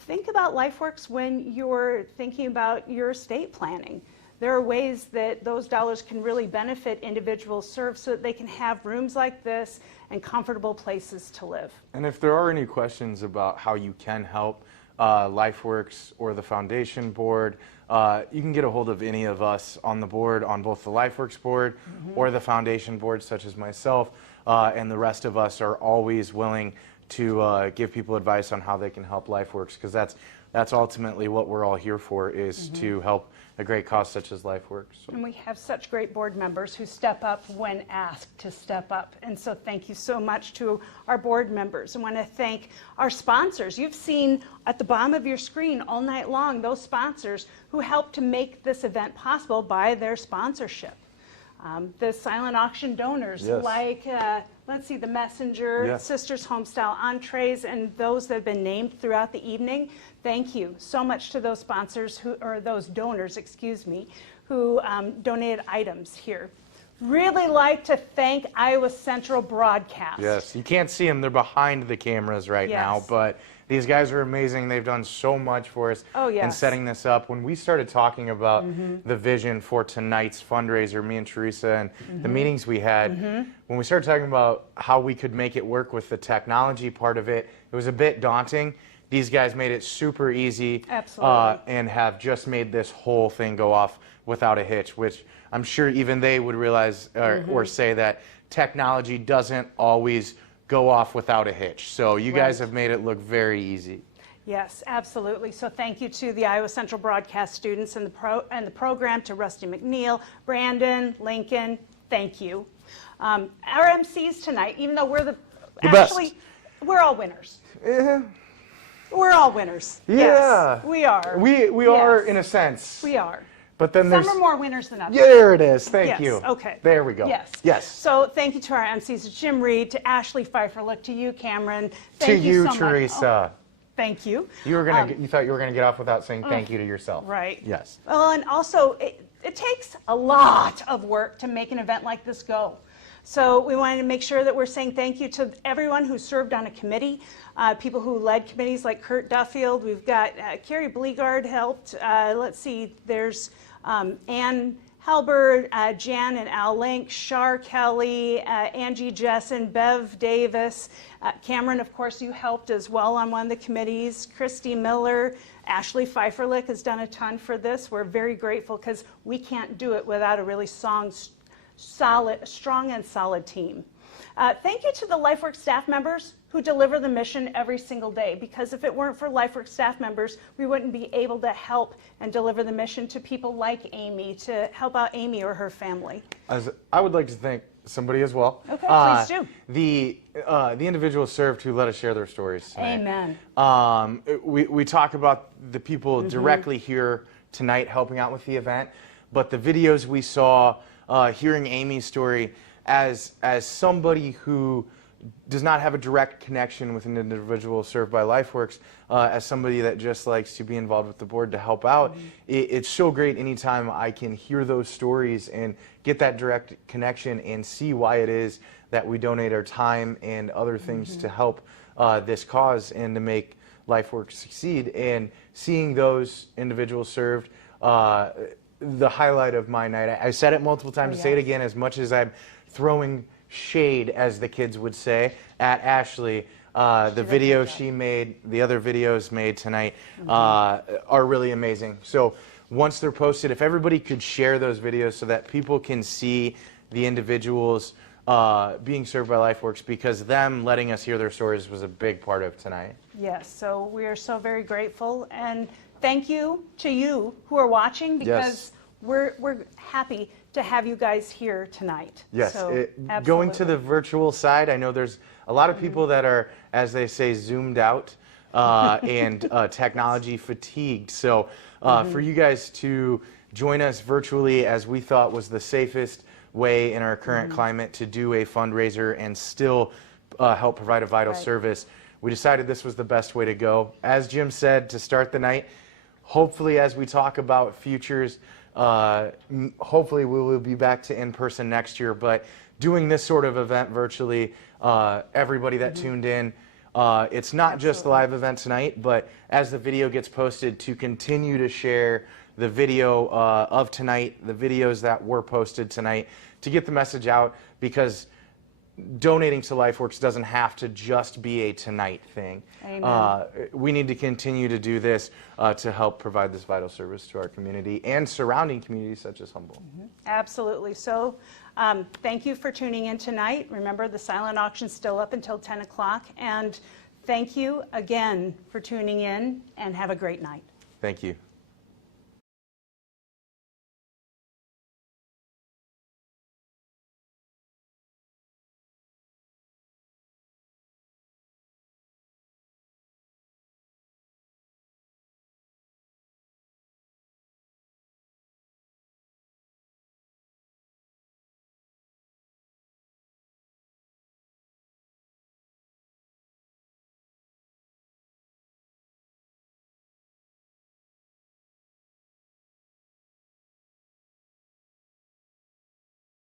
Think about LifeWorks when you're thinking about your estate planning. There are ways that those dollars can really benefit individuals served, so that they can have rooms like this and comfortable places to live. And if there are any questions about how you can help LifeWorks or the foundation board, you can get a hold of any of us on the board, on both the LifeWorks board or the foundation board, such as myself, and the rest of us are always willing to give people advice on how they can help LifeWorks, because that's ultimately what we're all here for, is to help a great cause such as LifeWorks. So. And we have such great board members who step up when asked to step up. And so thank you so much to our board members. I want to thank our sponsors. You've seen at the bottom of your screen all night long those sponsors who helped to make this event possible by their sponsorship. The silent auction donors, like, let's see, the Messenger, Sisters Homestyle Entrees, and those that have been named throughout the evening. Thank you so much to those sponsors, those donors, excuse me, who donated items here. Really like to thank Iowa Central Broadcast. Yes, you can't see them. They're behind the cameras right now, but these guys are amazing. They've done so much for us in setting this up. When we started talking about the vision for tonight's fundraiser, me and Teresa, and the meetings we had, when we started talking about how we could make it work with the technology part of it, it was a bit daunting these guys made it super easy. Absolutely. And have just made this whole thing go off without a hitch, which I'm sure even they would realize or say that technology doesn't always go off without a hitch. So you guys have made it look very easy. Yes, absolutely. So thank you to the Iowa Central Broadcast students and the program, to Rusty McNeil, Brandon, Lincoln. Thank you. Our MCs tonight, even though we're best. We're all winners. Yeah. We're all winners. Yeah. Yes, we are. We are in a sense. We are. But then Some there's are more winners than others. Yeah, there it is. Thank Yes, you. okay. There we go. Yes. Yes. So thank you to our MCs, to Jim Reed, to Ashley Pfeiffer, look to you, Cameron. To Thank you, so much. Teresa. Oh, thank you. You were gonna. You thought you were gonna get off without saying thank you to yourself. Right. Yes. Well, and also it takes a lot of work to make an event like this go. So we wanted to make sure that we're saying thank you to everyone who served on a committee, people who led committees like Kurt Duffield. We've got Carrie Bleegard helped. Let's see, there's Ann Halbert, Jan and Al Link, Shar Kelly, Angie Jessen, Bev Davis, Cameron, of course, you helped as well on one of the committees, Christy Miller, Ashley Pfeifferlick has done a ton for this. We're very grateful because we can't do it without a really strong and solid team. Thank you to the LifeWorks staff members who deliver the mission every single day, because if it weren't for LifeWorks staff members, we wouldn't be able to help and deliver the mission to people like Amy, to help out Amy or her family. I would like to thank somebody as well. Okay, please do. The individuals served who let us share their stories tonight. Amen. We talk about the people directly here tonight helping out with the event, but the videos we saw, hearing Amy's story, as somebody who does not have a direct connection with an individual served by LifeWorks, as somebody that just likes to be involved with the board to help out, it's so great anytime I can hear those stories and get that direct connection and see why it is that we donate our time and other things to help this cause and to make LifeWorks succeed. And seeing those individuals served, the highlight of my night. I said it multiple times, say it again, as much as I'm throwing shade, as the kids would say, at Ashley. The video she made, the other videos made tonight are really amazing. So once they're posted, if everybody could share those videos so that people can see the individuals being served by LifeWorks, because them letting us hear their stories was a big part of tonight. Yes, so we are so very grateful, and thank you to you who are watching, because we're happy to have you guys here tonight. Yes, so, going to the virtual side, I know there's a lot of people that are, as they say, zoomed out and technology fatigued. So for you guys to join us virtually, as we thought was the safest way in our current climate to do a fundraiser and still help provide a vital service, we decided this was the best way to go. As Jim said, to start the night, hopefully as we talk about futures, hopefully we will be back to in-person next year, but doing this sort of event virtually, everybody that tuned in, it's not just the live event tonight, but as the video gets posted, to continue to share the video of tonight, the videos that were posted tonight, to get the message out, because donating to LifeWorks doesn't have to just be a tonight thing. We need to continue to do this to help provide this vital service to our community and surrounding communities such as Humboldt. Absolutely. So thank you for tuning in tonight. Remember, the silent auction's still up until 10 o'clock. And thank you again for tuning in, and have a great night. Thank you.